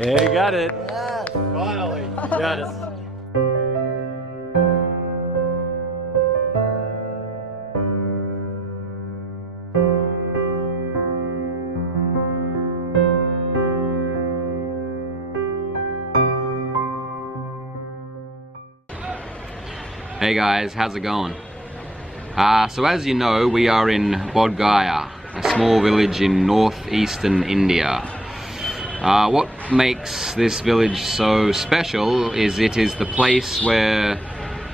Yeah, you got it. Finally, got it. Hey guys, how's it going? So as you know, we are in Bodhgaya, a small village in northeastern India. What makes this village so special is it is the place where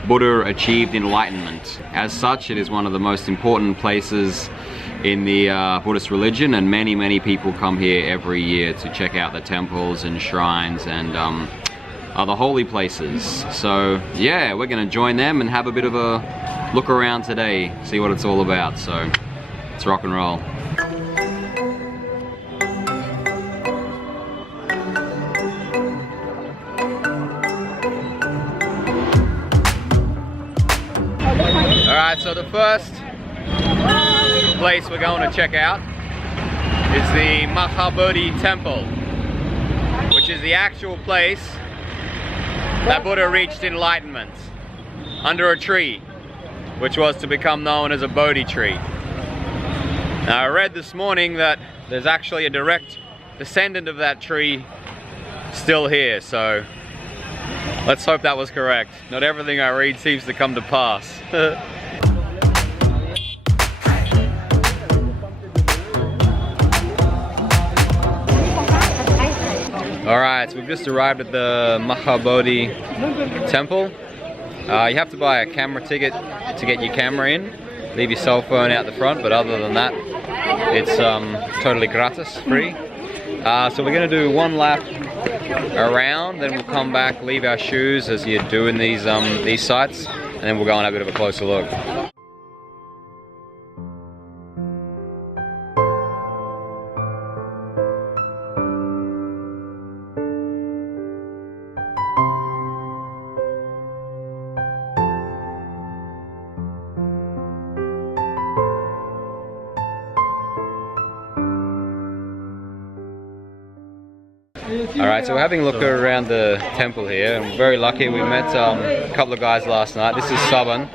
Buddha achieved enlightenment. As such, it is one of the most important places in the Buddhist religion, and many people come here every year to check out the temples and shrines and other holy places. So yeah, we're gonna join them and have a bit of a look around today, see what it's all about. So let's rock and roll. Alright, so the first place we're going to check out is the Mahabodhi Temple, which is the actual place that Buddha reached enlightenment under a tree, which was to become known as a Bodhi Tree. Now I read this morning that there's actually a direct descendant of that tree still here, so let's hope that was correct. Not everything I read seems to come to pass. Alright, so we've just arrived at the Mahabodhi Temple. You have to buy a camera ticket to get your camera in. Leave your cell phone out the front, but other than that, it's totally gratis, free. So we're going to do one lap around, then we'll come back, leave our shoes as you do in these sites, and then we'll go and have a bit of a closer look. Alright, so we're having a look around the temple here, and we're very lucky. We met a couple of guys last night. This is Saban.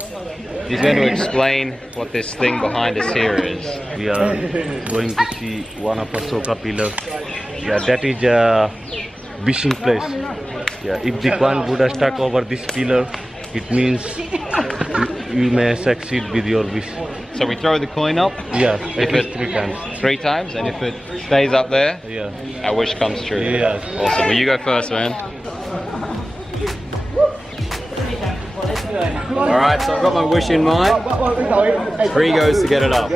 He's going to explain what this thing behind us here is. We are going to see one of the Soka pillars. Yeah, that is a wishing place. Yeah, if the Quan Buddha stuck over this pillar, it means you may succeed with your wish. So we throw the coin up? Yeah, if it 3 times. 3 times, and if it stays up there, yeah, our wish comes true. Yeah. Awesome. Well, you go first, man. Alright, so I've got my wish in mind. 3 goes to get it up.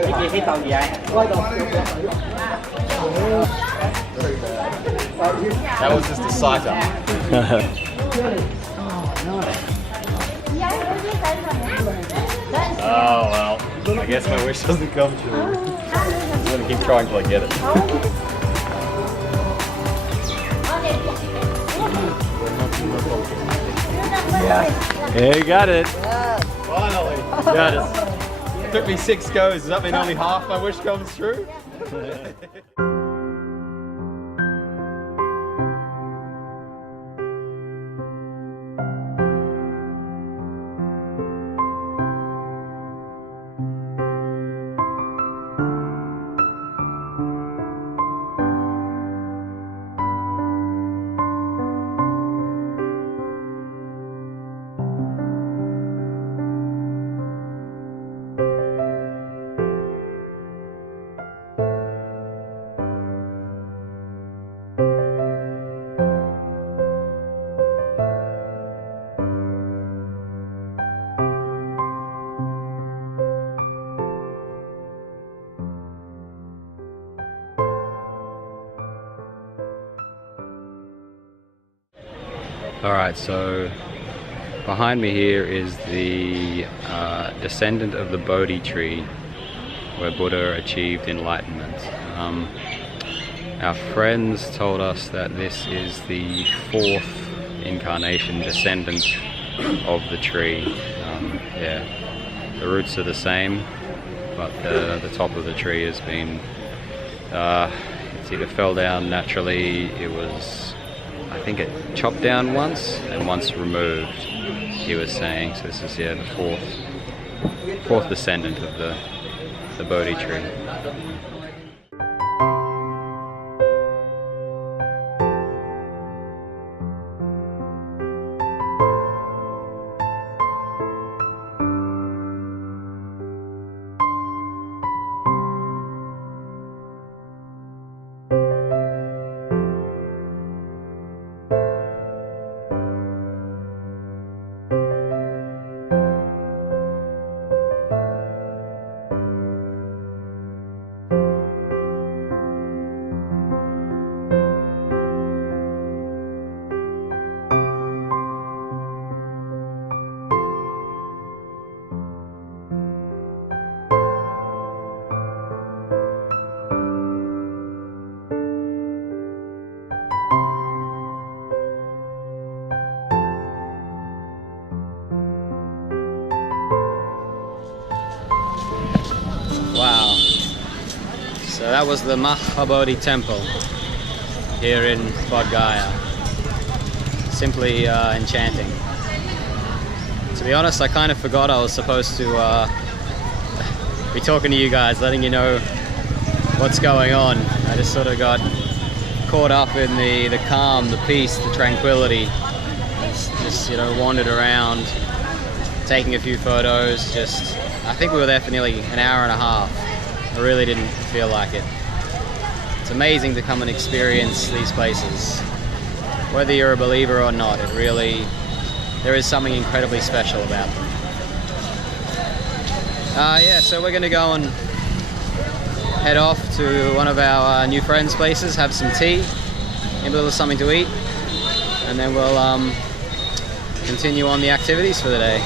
That was just a sight up. Oh well, I guess my wish doesn't come true. I'm gonna keep trying till I get it. Yeah, you got it. Finally, got it. It took me 6 goes. Does that mean only half my wish comes true? Alright, so behind me here is the descendant of the Bodhi Tree, where Buddha achieved enlightenment. Our friends told us that this is the 4th incarnation descendant of the tree. Yeah, the roots are the same, but the top of the tree has been It either fell down naturally, it was, I think it chopped down once and once removed, he was saying. So this is, yeah, the fourth descendant of the Bodhi tree. Wow. So that was the Mahabodhi Temple here in Bodhgaya. Simply enchanting. To be honest, I kind of forgot I was supposed to be talking to you guys, letting you know what's going on. I just sort of got caught up in the calm, the peace, the tranquility. Just, you know, wandered around, taking a few photos. I think we were there for nearly an hour and a half. I really didn't feel like it. It's amazing to come and experience these places. Whether you're a believer or not, there is something incredibly special about them. Yeah, so we're gonna go and head off to one of our new friends' places, have some tea, maybe a little something to eat, and then we'll continue on the activities for the day.